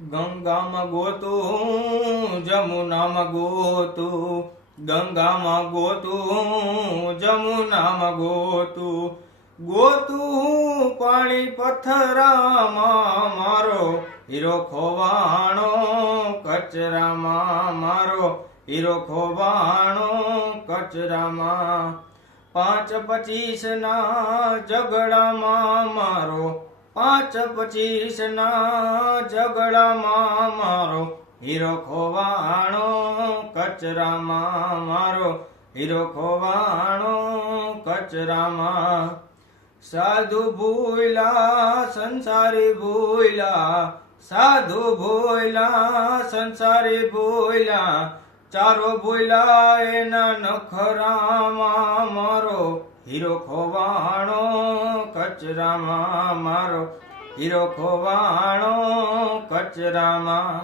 ગંગામાં ગોતું જમુનામાં ગોતું, ગંગામાં ગોતું જમુનામાં ગોતું, ગોતું પાણી પથરામાં મારો હીરો ખોવાણો કચરામાં, મારો હીરો ખોવાણો કચરામાં. 5-25 ના ઝઘડામાં મારો, 5-25 ના ઝઘડામાં મારો હીરો ખોવાણો કચરામાં, મારો હીરો ખોવાણો કચરામાં. સાધુ ભૂલા સંસારી ભૂલા, સાધુ ભૂલા સંસારી ભૂલા, ચારો ભૂલા એના નખરામાં મારો હીરો ખોવાણો કચરામાં, મારો હીરો ખોવાણો કચરામાં.